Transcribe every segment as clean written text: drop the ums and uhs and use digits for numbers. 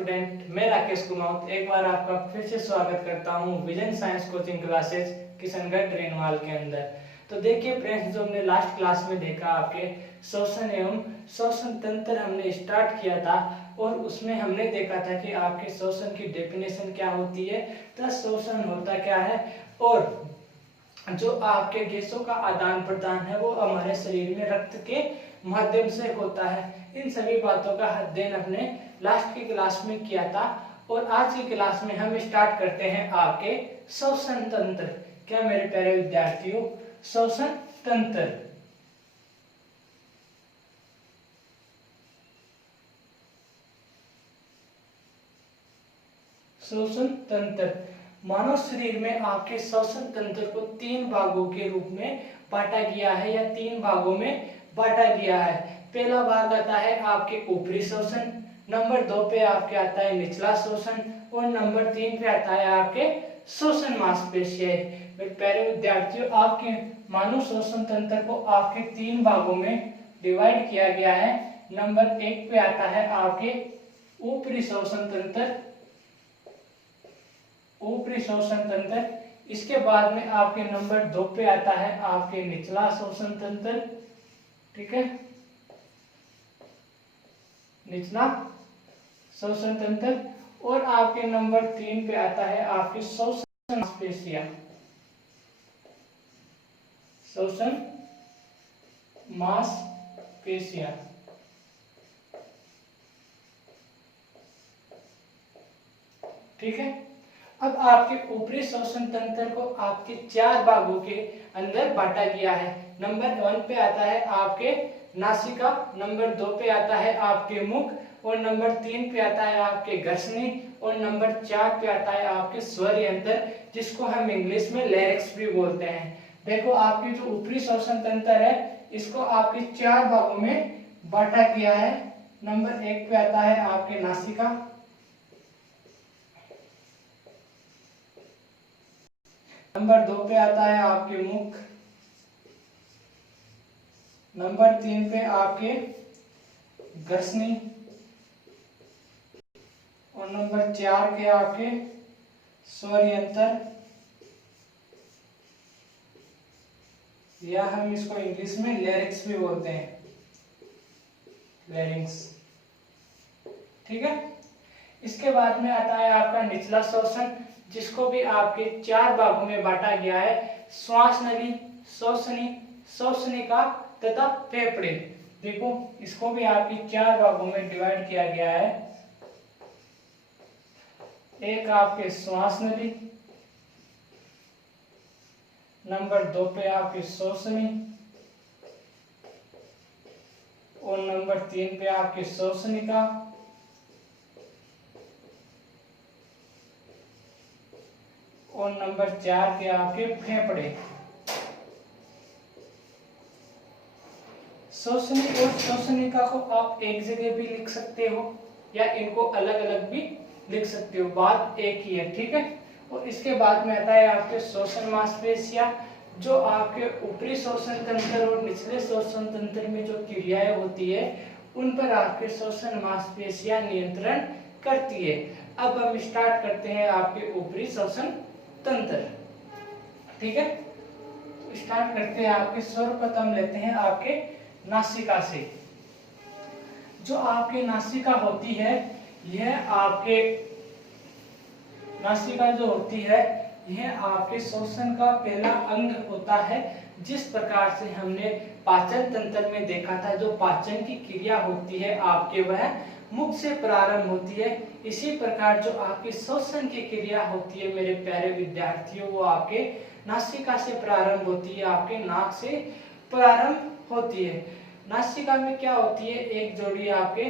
Student, मैं राकेश कुमार एक बार आपका फिर से स्वागत करता हूं vision science coaching classes Kishangarh ट्रेनवाल के अंदर। तो देखिए फ्रेंड्स, जो हमने लास्ट क्लास में देखा आपके श्वसन एवं श्वसन तंत्र हमने स्टार्ट किया था और उसमें हमने देखा था कि आपके श्वसन की डेफिनेशन क्या होती है, तो श्वसन होता क्या है और जो आपके गैसों का आदान प्रदान है वो हमारे शरीर में रक्त के माध्यम से होता है। इन सभी बातों का अध्ययन हमने लास्ट की क्लास में किया था और आज की क्लास में हम स्टार्ट करते हैं आपके श्वसन तंत्र। क्या मेरे प्यारे विद्यार्थियों, श्वसन तंत्र। श्वसन तंत्र मानव शरीर में आपके श्वसन तंत्र को 3 भागों के रूप में बांटा गया है या 3 भागों में बांटा गया है। पहला भाग आता है आपके ऊपरी श्वसन, नंबर 2 पे आपके आता है निचला श्वसन और नंबर 3 पे आता है आपके श्वसन मांसपेशियां। मेरे प्यारे विद्यार्थियों, आपके मानव श्वसन तंत्र को आपके 3 भागों में डिवाइड किया गया है। नंबर 1 पे आता है आपके ऊपरी श्वसन तंत्र, ऊपरी श्वसन तंत्र। इसके बाद में आपके नंबर 2 पे आता है आपके निचला श्वसन तंत्र, ठीक है, निचला श्वसन तंत्र। और आपके नंबर 3 पे आता है आपके श्वसन मांसपेशियां, श्वसन मांसपेशियां। ठीक है, अब आपके ऊपरी श्वसन तंत्र को आपके 4 भागों के अंदर बांटा गया है। नंबर 1 पे आता है आपके नासिका, नंबर 2 पे आता है आपके मुख और नंबर 3 पे आता है आपके घर्षणी और नंबर 4 पे आता है आपके स्वर यंत्र, जिसको हम इंग्लिश में लैरिक्स भी बोलते हैं। देखो, आपकी जो ऊपरी श्वसन तंत्र है इसको आपके 4 भागों में बांटा गया है। नंबर 1 पे आता है आपके नासिका, नंबर 2 पे आता है आपके मुख, नंबर 3 पे आपके घर्षणी और नंबर 4 के आपके स्वर यंत्र, या हम इसको इंग्लिश में लैरिक्स भी बोलते हैं, लैरिंक्स। ठीक है, इसके बाद में आता है आपका निचला श्वसन, जिसको भी आपके 4 भागों में बांटा गया है। श्वास नली, श्वसनी, श्वसनिका तथा फेफड़े। देखो, इसको भी आपके 4 भागों में डिवाइड किया गया है। एक आपके श्वास नली, नंबर 2 पे आपकी श्वसनी और नंबर 3 पे आपकी श्वसनिका और नंबर 4 के आपके फेफड़े। श्वसनी और श्वसनिका को आप एक जगह भी लिख सकते हो या इनको अलग अलग भी लिख सकते हो, बात एक ही है। ठीक है, और इसके बाद में आता है आपके श्वसन मांसपेशियां, जो आपके ऊपरी श्वसन तंत्र और निचले श्वसन तंत्र में जो क्रियाएं होती है उन पर आपके श्वसन मांसपेशियां नियंत्रण करती है। अब हम स्टार्ट करते हैं आपके ऊपरी श्वसन तंत्र। ठीक है, तो स्टार्ट करते हैं आपके सर्वप्रथम लेते हैं आपके नासिका से। जो आपके नासिका होती है, यह आपके नासिका जो होती है यह आपके श्वसन का पहला अंग होता है। जिस प्रकार से हमने पाचन तंत्र में देखा था, जो पाचन की क्रिया होती है आपके वह मुख से प्रारंभ होती है, इसी प्रकार जो आपकी श्वसन की क्रिया होती है मेरे प्यारे विद्यार्थियों, वो आपके नासिका से प्रारंभ होती है, आपके नाक से प्रारंभ होती है। नासिका में क्या होती है, एक जोड़ी आपके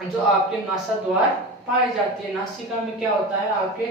जो आपके नासाद्वार पाए जाते हैं। नासिका में क्या होता है, आपके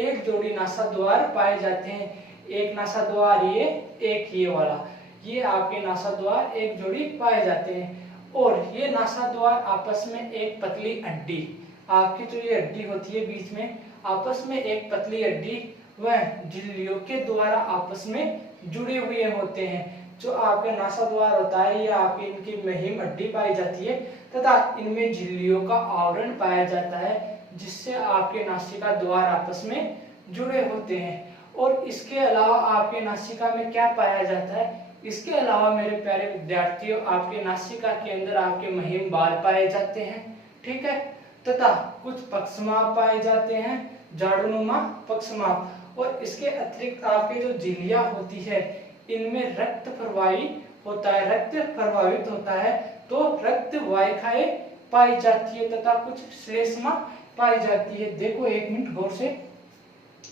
एक जोड़ी नासाद्वार पाए जाते हैं। एक नासाद्वार ये, एक ये वाला, ये आपके नासाद्वार एक जोड़ी पाए जाते हैं। और ये नासाद्वार आपस में एक पतली हड्डी, आपकी जो ये हड्डी होती है बीच में, आपस में एक पतली हड्डी वह झिल्लियों के द्वारा आपस में जुड़े हुए होते हैं। जो आपका नासाद्वार होता है, ये आपकी इनकी महीम हड्डी पाई जाती है तथा इनमें झिल्लियों का आवरण पाया जाता है, जिससे आपके नासिका द्वार आपस में जुड़े होते हैं। और इसके अलावा आपके नासिका में क्या पाया जाता है, इसके अलावा मेरे प्यारे विद्यार्थियों, आपके नासिका के अंदर आपके महीम बाल पाए जाते हैं, ठीक है, तथा कुछ पक्षमाप पाए जाते हैं, झाड़ूनुमा पक्षमाप। और इसके अतिरिक्त आपके जो झिल्लियां होती है, इनमें रक्त प्रवाहित होता है, रक्त प्रभावित होता है, तो रक्त वाहिकाएं पाई जाती है तथा कुछ श्लेष्मा पाई जाती है। देखो एक मिनट गौर से,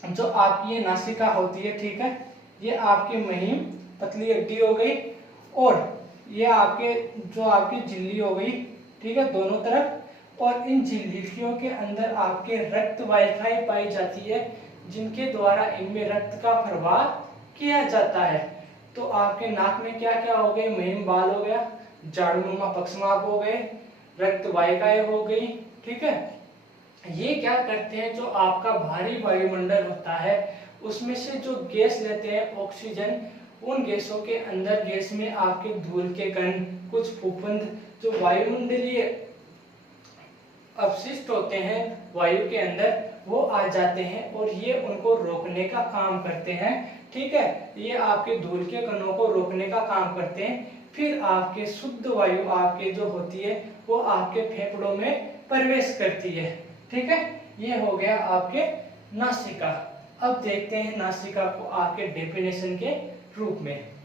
जो आपकी ये नासिका होती है, ठीक है, ये आपकी महीम पतली हड्डी हो गई, और ये आपके जो आपकी झिल्ली हो गई, ठीक है, दोनों तरफ। और इन झिल्लियों के अंदर आपके रक्त वाहिकाएं पाई जाती है, जिनके द्वारा इनमें रक्त का प्रवाह किया जाता है। तो आपके नाक में क्या क्या हो गए, महीम बाल हो गया, झाड़ूनुमा पक्षमाप हो गए, रक्त वाहिकाएं हो गई, ठीक है। ये क्या करते हैं, जो आपका भारी वायुमंडल होता है उसमें से जो गैस लेते हैं ऑक्सीजन, उन गैसों के अंदर गैस में आपके धूल के कण, कुछ फूफुंद, जो वायुमंडलीय अपशिष्ट होते हैं वायु के अंदर, वो आ जाते हैं और ये उनको रोकने का काम करते हैं, ठीक है। ये आपके धूल के कणों को रोकने का काम करते हैं। फिर आपके शुद्ध वायु आपके जो होती है वो आपके फेफड़ों में प्रवेश करती है, ठीक है। ये हो गया आपके नासिका। अब देखते हैं नासिका को आपके डेफिनेशन के रूप में।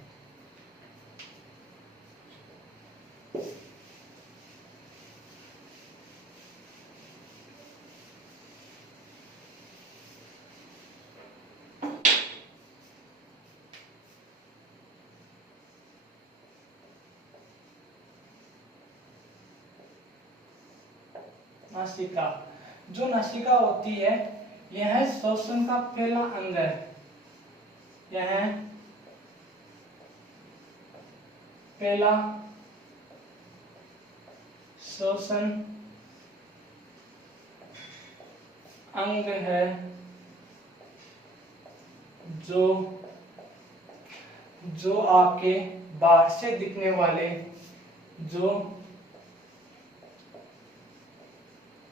नासिका, जो नासिका होती है यह श्वसन का पहला अंग है। यह पहला श्वसन अंग है, जो आपके बाहर से दिखने वाले, जो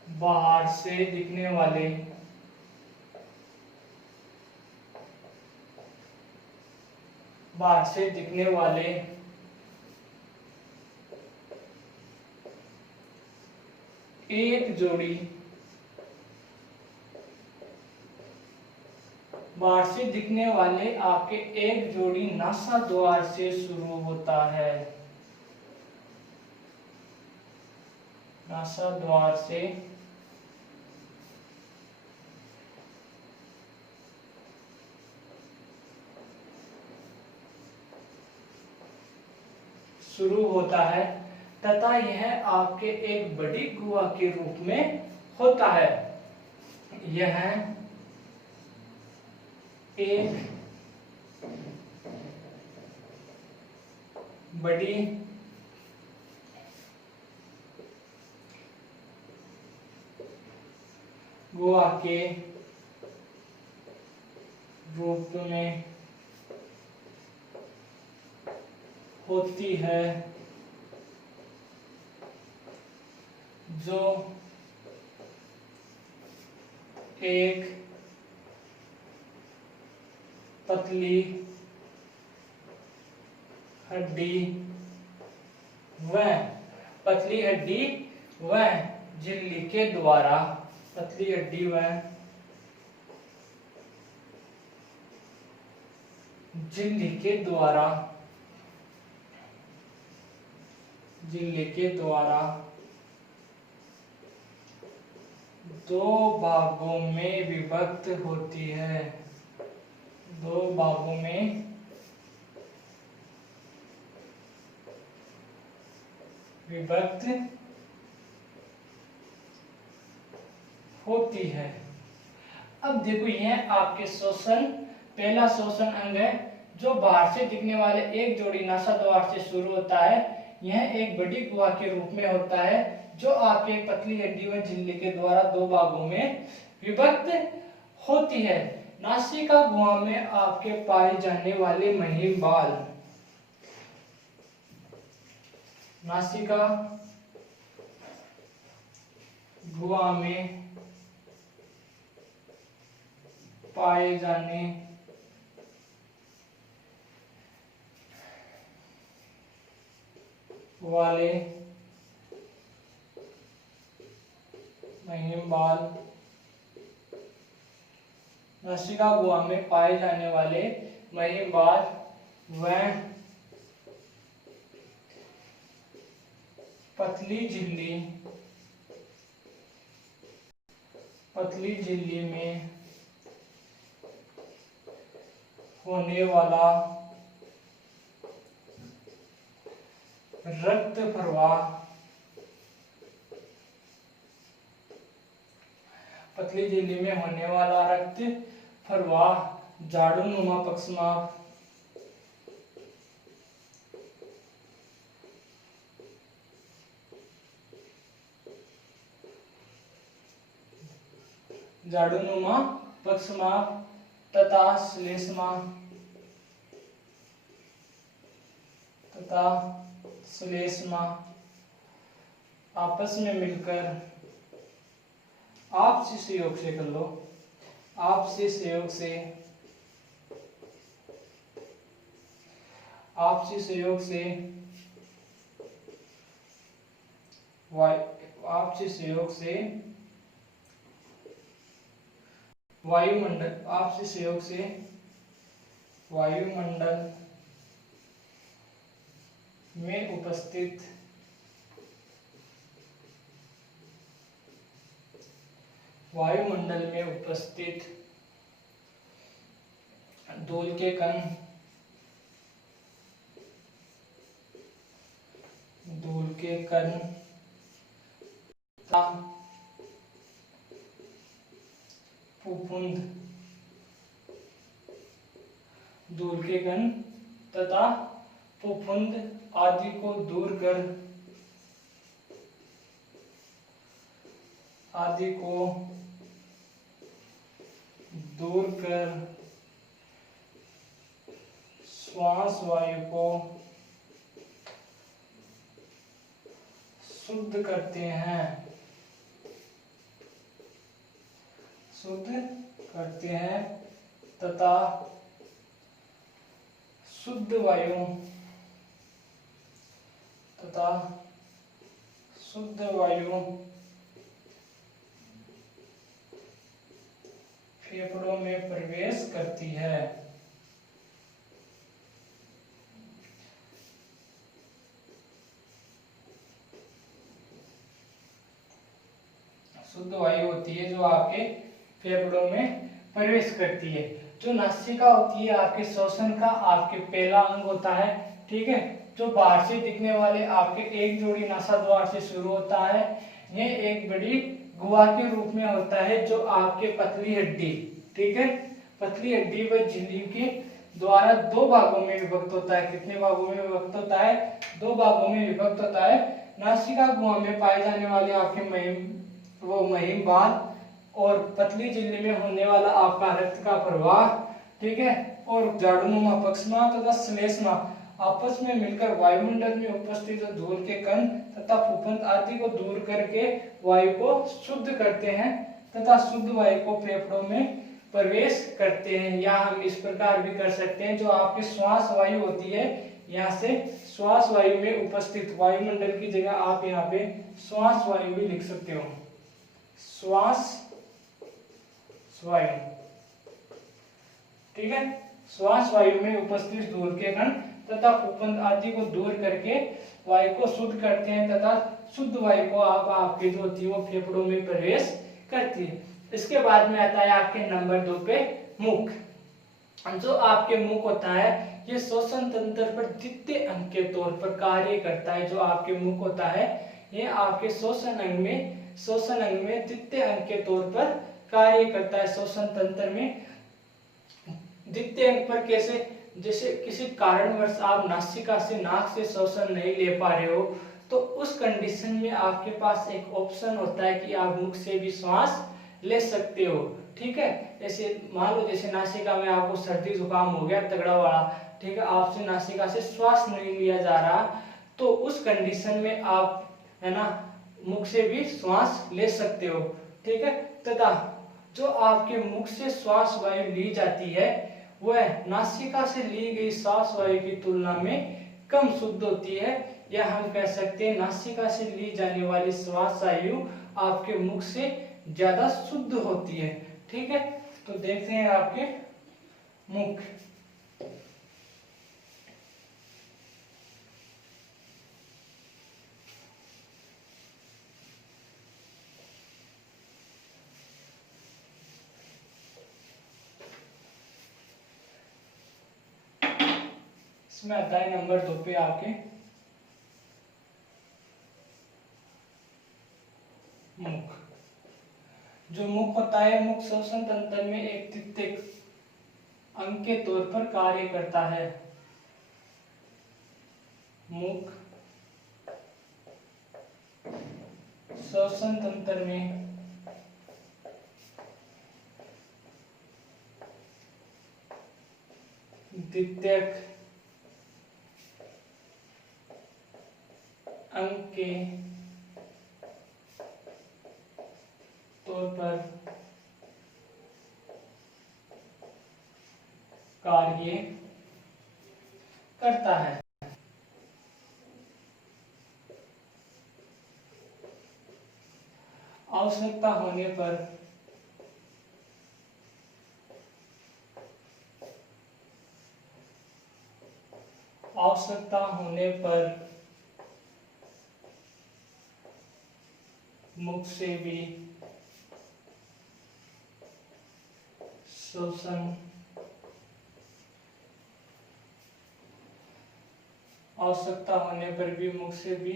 बाहर से दिखने वाले एक जोड़ी, बाहर से दिखने वाले आपके एक जोड़ी नासाद्वार से शुरू होता है, नासाद्वार से शुरू होता है तथा यह आपके एक बड़ी गुहा के रूप में होता है। यह एक बड़ी गुहा के रूप में होती है, जो एक पतली हड्डी व झिल्ली के द्वारा, पतली हड्डी व झिल्ली के द्वारा दो भागों में विभक्त होती है, दो भागों में विभक्त होती है। अब देखो यह आपके श्वसन, पहला श्वसन अंग है, जो बाहर से दिखने वाले एक जोड़ी नासाद्वार से शुरू होता है। यह एक बड़ी गुहा के रूप में होता है, जो आपके पतली हड्डी व झिल्ली के द्वारा दो भागों में विभक्त होती है। नासिका गुहा में आपके पाए जाने वाले महीम बाल, नासिका गुहा में पाए जाने वाले महिमबाल, नासिका गुहा में पाए जाने वाले महिमबाल व पतली झिल्ली में होने वाला रक्त प्रवाह, पतली झिल्ली में होने वाला रक्त प्रवाह झाड़ूनुमा पक्षमाप, झाड़ूनुमा पक्षमाप तथा श्लेष्मा आपस में मिलकर आपसी सहयोग से कर लो, आपसी सहयोग से वायुमंडल में उपस्थित धूल के कण तथा फफूंद आदि को दूर कर श्वास वायु को शुद्ध करते हैं तथा शुद्ध वायु फेफड़ों में प्रवेश करती है। शुद्ध वायु होती है जो आपके फेफड़ों में प्रवेश करती है। जो नासिका होती है आपके श्वसन का आपके पहला अंग होता है, ठीक है, जो बाहर से दिखने वाले आपके एक जोड़ी नासा द्वार से शुरू होता है। ये एक बड़ी गुहा के रूप में होता है जो आपके पतली हड्डी, ठीक है, पतली हड्डी व झिल्ली के द्वारा दो भागों में विभक्त होता है। कितने भागों में विभक्त होता है? दो भागों में विभक्त होता है। नासिका गुहा में पाए जाने वाले आपके महिमबाल और पतली झिल्ली में होने वाला आपका रक्त का प्रवाह, ठीक है, और झाड़ूनुमा पक्षमा तथा श्लेष्मा आपस में मिलकर वायुमंडल में उपस्थित धूल के कण तथा फफूंद आदि को दूर करके वायु को शुद्ध करते हैं तथा शुद्ध वायु को फेफड़ों में प्रवेश करते हैं। या हम इस प्रकार भी कर सकते हैं, जो आपकी श्वास वायु होती है, यहाँ से श्वास वायु में उपस्थित वायुमंडल की जगह आप यहाँ पे श्वास वायु भी लिख सकते हो। श्वास वायु, ठीक है, श्वास वायु में उपस्थित धूल के कण तथा फफूंद आदि को दूर करके वायु को शुद्ध करते हैं तथा शुद्ध वायु को आपकी जो होती है वो फेफड़ों में प्रवेश करती है। इसके बाद में आता है आपके नंबर 2 पे मुख। जो आपके मुख होता है ये श्वसन तंत्र पर द्वितीय अंग के तौर पर कार्य करता है। जो आपके मुख होता है ये आपके श्वसन अंग में द्वितीय अंग के तौर पर कार्य करता है। श्वसन तंत्र में द्वितीय अंग पर कैसे? जैसे किसी कारणवश आप नासिका से नाक से श्वसन नहीं ले पा रहे हो तो उस कंडीशन में आपके पास एक ऑप्शन होता है कि आप मुख से भी श्वास ले सकते हो, ठीक है। जैसे मान लो जैसे नासिका में आपको सर्दी जुकाम हो गया तगड़ा वाला, ठीक है, आपसे नासिका से श्वास नहीं लिया जा रहा तो उस कंडीशन में आप है ना मुख से भी श्वास ले सकते हो, ठीक है। तथा जो आपके मुख से श्वास वायु ली जाती है वह नासिका से ली गई श्वास वायु की तुलना में कम शुद्ध होती है, या हम कह सकते हैं नासिका से ली जाने वाली श्वास वायु आपके मुख से ज्यादा शुद्ध होती है, ठीक है। तो देखते हैं आपके मुख। इसमें अध्याय नंबर 2 पे आपके मुख। जो मुख होता है, मुख श्वसन तंत्र में एक तृतीयक अंग के तौर पर कार्य करता है। मुख श्वसन तंत्र में द्वितीयक अंग के तौर पर कार्य करता है। आवश्यकता होने पर मुख से भी श्वसन आवश्यकता होने पर भी मुख से भी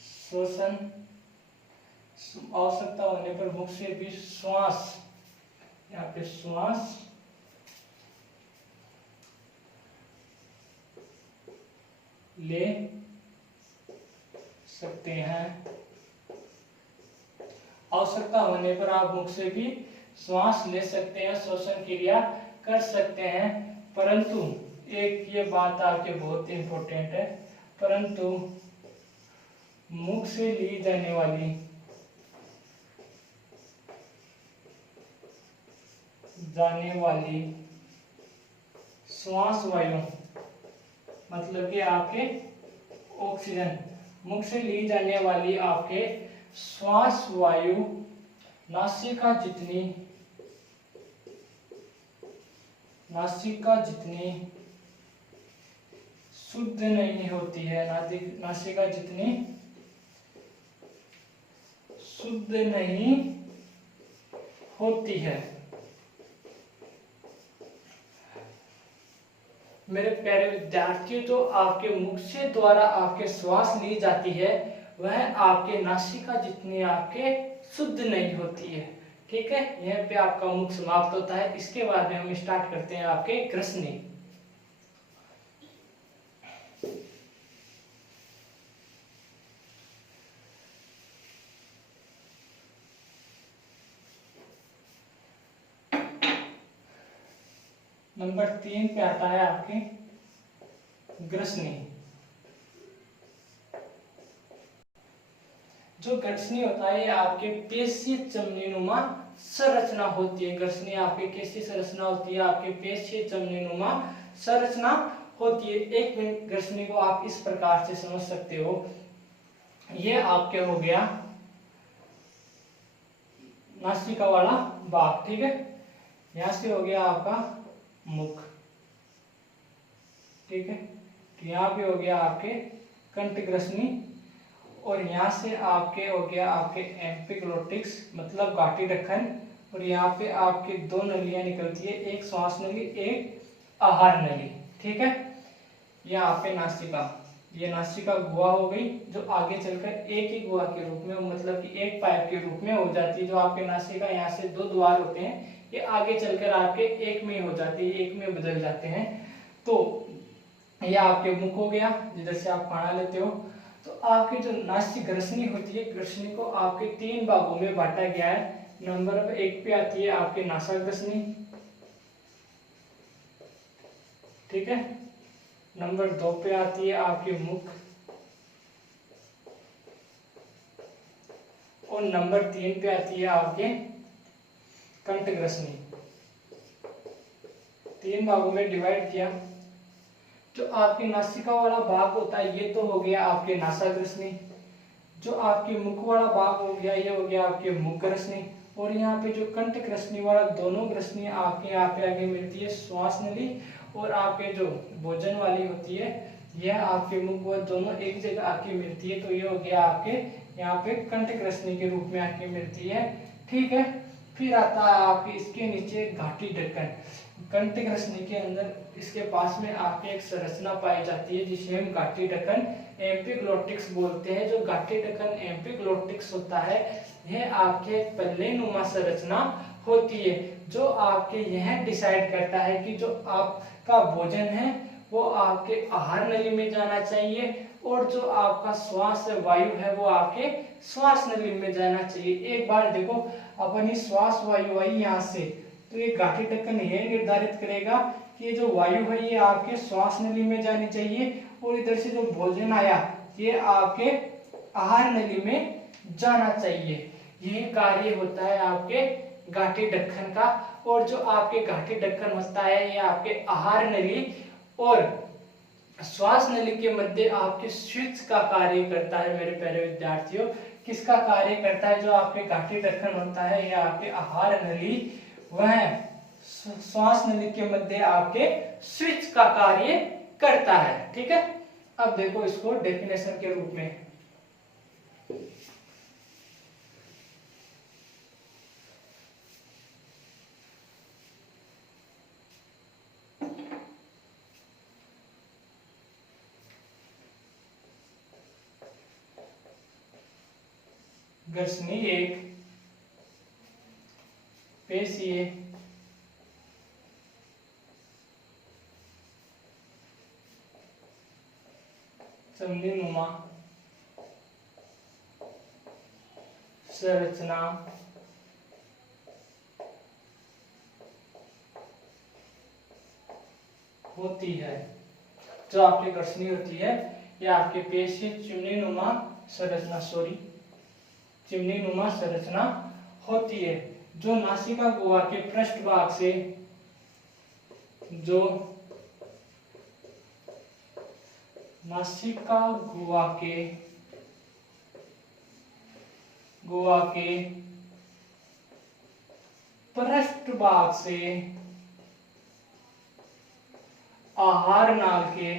श्वसन आवश्यकता होने पर मुख से भी श्वास, यहाँ पे श्वास ले सकते हैं। आवश्यकता होने पर आप मुख से भी श्वास ले सकते हैं, श्वसन क्रिया कर सकते हैं, परंतु एक ये बात आपके बहुत इंपॉर्टेंट है, परंतु मुख से ली जाने वाली श्वास वायु मतलब कि आपके ऑक्सीजन, मुख से ली जाने वाली आपके श्वास वायु नासिका जितनी शुद्ध नहीं होती है, नासिका जितनी शुद्ध नहीं होती है। मेरे प्यारे विद्यार्थियों, जो आपके मुख से द्वारा आपके श्वास ली जाती है वह आपके नासिका जितनी आपके शुद्ध नहीं होती है, ठीक है। यहाँ पे आपका मुख समाप्त होता है। इसके बाद में हम स्टार्ट करते हैं आपके ग्रसनी। नंबर 3 पे आता है आपके ग्रसनी। जो ग्रसनी होता है आपके पेशीय चमनीनुमा संरचना होती है। ग्रसनी आपके कैसी संरचना होती है? आपके पेशीय चमनीनुमा संरचना होती है। एक मिनट, ग्रसनी को आप इस प्रकार से समझ सकते हो। ये आपके हो गया नासिका वाला भाग, ठीक है। यहां से हो गया आपका मुख, ठीक है। तो यहाँ पे हो गया आपके कंठग्रसनी, और यहाँ से आपके हो गया आपके एपिग्लोटिक्स मतलब घाटी ढक्कन, और यहाँ पे आपके 2 नलियां निकलती है, एक श्वास नली, एक आहार नली, ठीक है। यहाँ पे नासिका, ये नासिका गुहा हो गई, जो आगे चलकर एक ही गुहा के रूप में मतलब कि एक पाइप के रूप में हो जाती है। जो आपके नासिका यहाँ से 2 द्वार होते हैं, ये आगे चलकर आपके एक में हो जाती है, एक में बदल जाते हैं। तो ये आपके मुख हो गया जिधर से आप खाना लेते हो। तो आपकी जो नासिक ग्रसनी होती है, ग्रसनी को आपके 3 भागों में बांटा गया है। नंबर 1 पे आती है आपकी नासा ग्रसनी, ठीक है। नंबर 2 पे आती है आपकी मुख और नंबर 3 पे आती है आपके कंठग्रसनी। 3 भागों में डिवाइड किया। जो आपकी नासिका वाला भाग होता है ये तो हो गया आपके नासाग्रसनी, जो आपके मुख वाला भाग हो गया ये हो गया आपके मुख ग्रसनी, और यहाँ पे जो कंठ ग्रसनी वाला दोनों ग्रसनी आपके यहाँ पे आगे मिलती है श्वास नली, और आपके जो भोजन वाली होती है यह आपके मुख व दोनों एक जगह आके मिलती है, तो ये हो गया आपके यहाँ पे कंठ ग्रसनी के रूप में आके मिलती है। ठीक है, फिर आता है आपके इसके नीचे घाटी ढक्कन। कंठ ग्रसनी के अंदर इसके पास में आपके एक संरचना पाई जाती है जिसे हम घाटी ढक्कन एपिग्लोटिक्स बोलते हैं। जो घाटी ढक्कन एपिग्लोटिक्स होता है यह आपके पल्ले नुमा संरचना होती है, जो आपके यह डिसाइड करता है कि जो आपका भोजन है वो आपके आहार नली में जाना चाहिए, और जो आपका श्वास वायु है वो आपके श्वास नली में जाना चाहिए। एक बार देखो अपनी श्वास वायु आई यहाँ से, तो ये घाटी ढक्कन यह निर्धारित करेगा कि ये जो वायु है ये आपके श्वास नली में जानी चाहिए, और इधर से जो भोजन आया ये आपके आहार नली में जाना चाहिए। यही कार्य होता है आपके घाटी ढक्कन का। और जो आपके घाटी ढक्कन होता है ये आपके आहार नली और श्वास नली के मध्य आपके स्विच का कार्य करता है। मेरे प्यारे विद्यार्थियों, किसका कार्य करता है? जो आपके घाटी ढक्कन होता है यह आपके आहार नली वह श्वास नली के मध्य आपके स्विच का कार्य करता है। ठीक है, अब देखो इसको डेफिनेशन के रूप में। ग्रसनी एक पेशीय चमड़ी नुमा संरचना होती है। जो आपकी ग्रसनी होती है यह आपके पेशीय चिमनी नुमा संरचना चिमनी नुमा संरचना होती है, जो नासिका गुहा के पृष्ठभाग से जो नासिका गुहा के पृष्ठभाग से आहार नाल के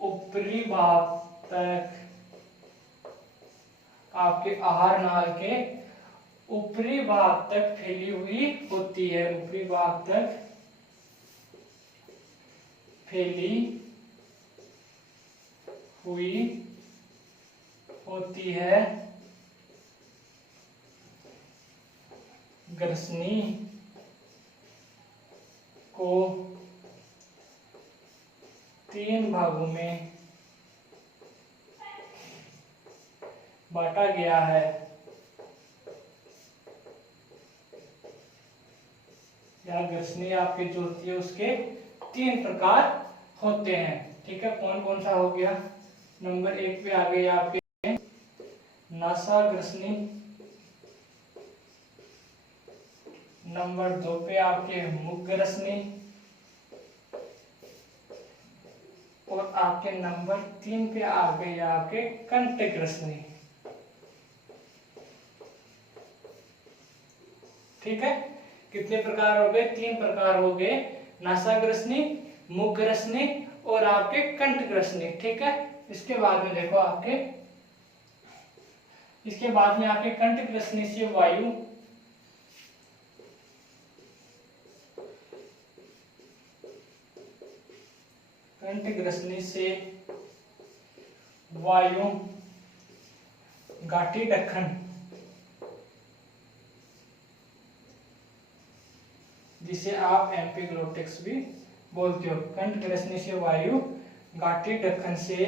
ऊपरी भाग तक आपके आहार नाल के ऊपरी भाग तक फैली हुई होती है। ऊपरी भाग तक फैली हुई होती है। ग्रसनी को 3 भागों में बांटा गया है। या ग्रसनी आपके जो होती है उसके 3 प्रकार होते हैं। ठीक है, कौन कौन सा हो गया? नंबर 1 पे आ गए आपके नासा ग्रसनी, नंबर 2 पे आपके मुख ग्रसनी, और आपके नंबर 3 पे आ गए आपके कंठ ग्रसनी। ठीक है, कितने प्रकार हो गए? 3 प्रकार हो गए, नासाग्रसनी, मुख ग्रसनी और आपके कंठ ग्रसनी। ठीक है, इसके बाद में देखो इसके बाद में आपके कंठ ग्रसनी से वायु कंठ ग्रसनी से वायु घाटी ढक्कन जिसे आप एपिग्लोटिक्स भी बोलते हो। कंठ ग्रसनी से वायु घाटी ढक्कन से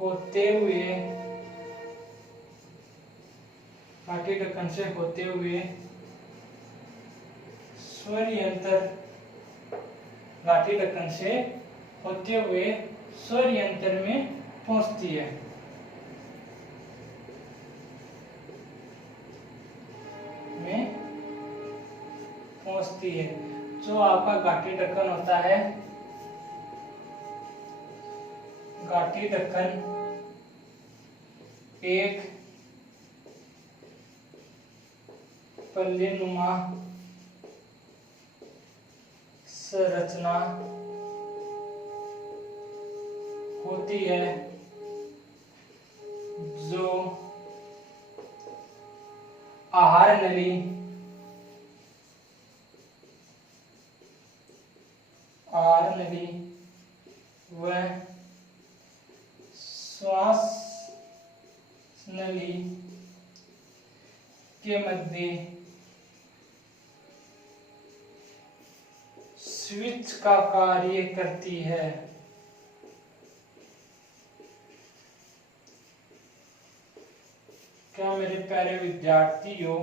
होते हुए घाटी ढक्कन से होते हुए स्वर यंत्र घाटी ढक्कन से होते हुए स्वर यंत्र में पहुंचती है। जो आपका घाटी ढक्कन होता है, घाटी ढक्कन एक पल्लेनुमा संरचना होती है जो आहार नली व श्वास नली के मध्य स्विच का कार्य करती है। क्या मेरे प्यारे विद्यार्थियों,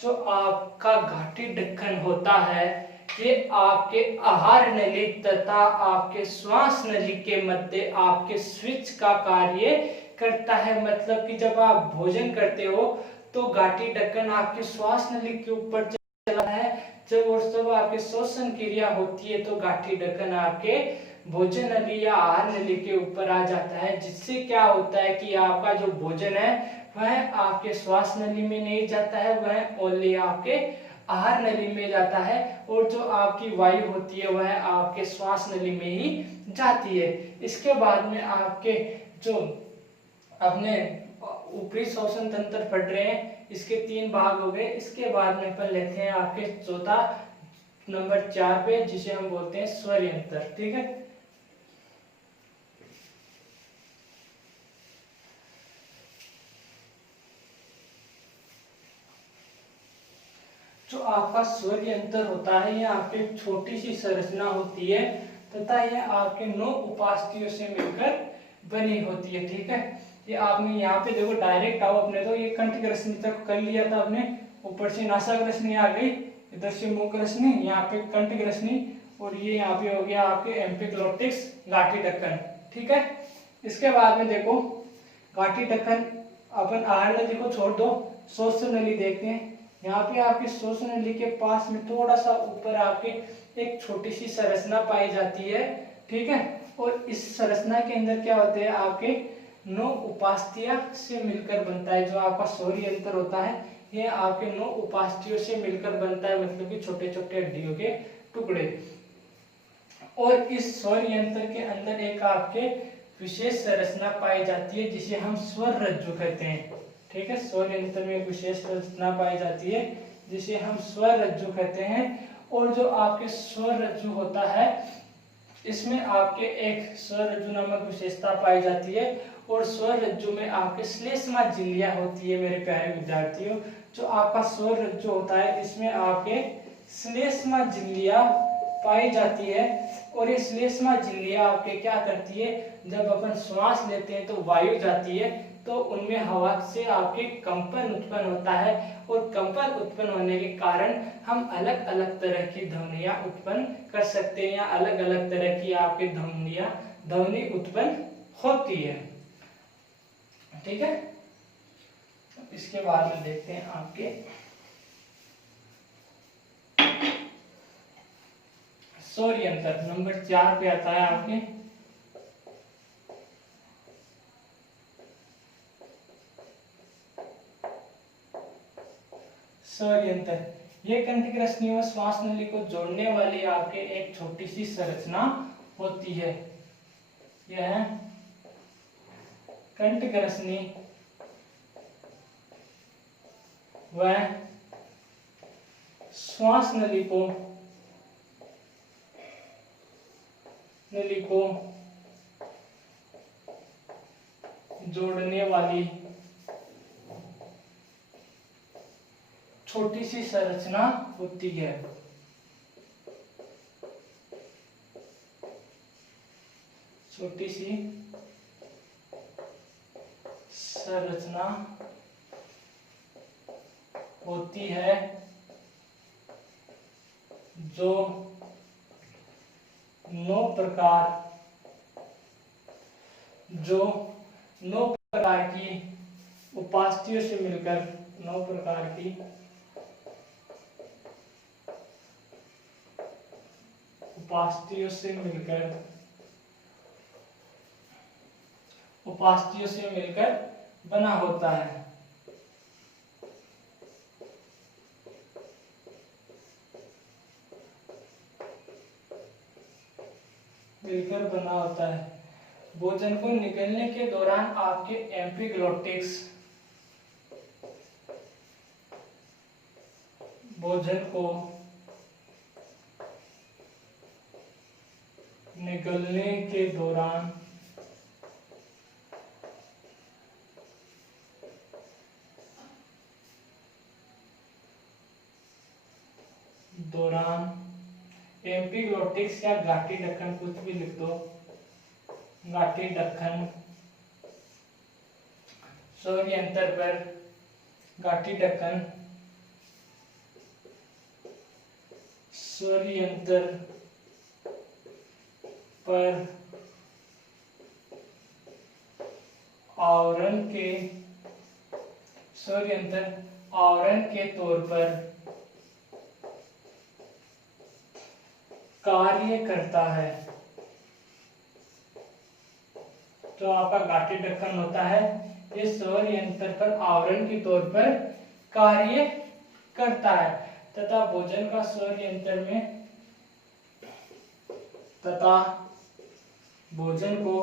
जो आपका घाटी ढक्कन होता है ये आपके आहार नली तथा आपके श्वास नली के मध्य आपके स्विच का कार्य करता है। मतलब कि जब आप भोजन करते हो तो घाटी ढक्कन आपके श्वास नली के ऊपर चला है, जब आपके श्वसन क्रिया होती है तो घाटी ढक्कन आपके भोजन नली या आहार नली के ऊपर आ जाता है, जिससे क्या होता है कि आपका जो भोजन है वह आपके श्वास नली में नहीं जाता है, वह ओनली आपके आहार नली में जाता है, और जो आपकी वायु होती है वह आपके श्वास नली में ही जाती है। इसके बाद में आपके जो अपने ऊपरी श्वसन तंत्र पढ़ रहे हैं, इसके 3 भाग हो गए। इसके बाद में अपन लेते हैं आपके चौथा नंबर 4 पे, जिसे हम बोलते हैं स्वर यंत्र। ठीक है, जो आपका स्वर यंत्र होता है यह आपकी छोटी सी संरचना होती है तथा यह आपके 9 उपास्थियों से मिलकर बनी होती है। ठीक है, ये आपने यहाँ पे देखो डायरेक्ट आओ, अपने तो ये कंठ रश्मि तक कर लिया था आपने, ऊपर से नासा रश्मि आ गई, इधर से मुख रश्मि, यहाँ पे कंठ रश्मि, और ये यहाँ पे हो गया आपके एम्पिग्लोटिक्स घाटी ढक्कन। ठीक है, इसके बाद में देखो घाटी ढक्कन अपन आहार नली को छोड़ दो, श्वसन नली देखते हैं। यहाँ पे आपके श्वसन नली के पास में थोड़ा सा ऊपर आपके एक छोटी सी संरचना पाई जाती है। ठीक है, और इस संरचना के अंदर क्या होते हैं आपके 9 उपास्थि से मिलकर बनता है। जो आपका स्वर यंत्र होता है ये आपके 9 उपास्थियों से मिलकर बनता है, मतलब कि छोटे छोटे हड्डियों के टुकड़े। और इस स्वर यंत्र के अंदर एक आपके विशेष संरचना पाई जाती है जिसे हम स्वर रज्जु कहते हैं। ठीक है, स्वर यंत्र में एक विशेष संरचना पाई जाती है जिसे हम स्वर रज्जु कहते हैं। और जो आपके स्वर रज्जु होता है इसमें आपके एक स्वर रज्जु नामक विशेषता पाई जाती है, और स्वर रज्जु में आपके श्लेष्मा झिल्लियां होती है। मेरे प्यारे विद्यार्थियों, जो आपका स्वर रज्जु होता है इसमें आपके श्लेष्मा झिल्लियां पाई जाती है, और ये श्लेष्मा झिल्लियां आपके क्या करती है, जब अपन श्वास लेते हैं तो वायु जाती है तो उनमें हवा से आपके कंपन उत्पन्न होता है, और कंपन उत्पन्न होने के कारण हम अलग अलग तरह की ध्वनियां उत्पन्न कर सकते हैं, या अलग अलग तरह की आपके ध्वनि उत्पन्न होती है। ठीक है, इसके बाद में देखते हैं आपके स्वर यंत्र नंबर 4 पे आता है आपके स्वर यंत्र। ये कंठ रश्मि और श्वास नली को जोड़ने वाली आपके एक छोटी सी संरचना होती है। यह कंठ रश्मि व श्वास नली को जोड़ने वाली छोटी सी संरचना होती है। छोटी सी संरचना होती है जो 9 प्रकार जो 9 प्रकार की उपास्थियों से मिलकर 9 प्रकार की उपास्थियों से मिलकर बना होता है। मिलकर बना होता है। भोजन को निगलने के दौरान आपके एपिग्लोटिक्स भोजन को निगलने के दौरान एपिग्लोटिक्स या घाटी ढक्कन, कुछ भी लिख दो, घाटी ढक्कन स्वरयंत्र पर घाटी ढक्कन स्वरयंत्र पर आवरण के तौर पर कार्य करता है। तो आपका घाटी ढक्कन होता है, ये सौर यंत्र पर आवरण के तौर पर कार्य करता है तथा भोजन का सौर यंत्र में तथा भोजन को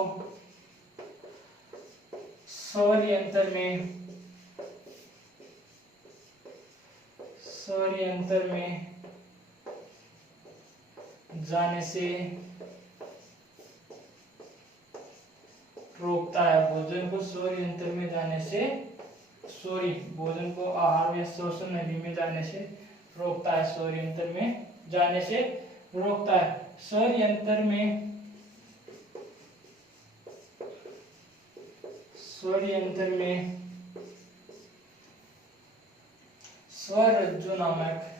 सौर यंत्र में जाने से रोकता है। भोजन को सौर यंत्र में जाने से भोजन को आहार या श्वसन नली में जाने से रोकता है। सौर यंत्र में जाने से रोकता है। सौर यंत्र में स्वरज्जु नामक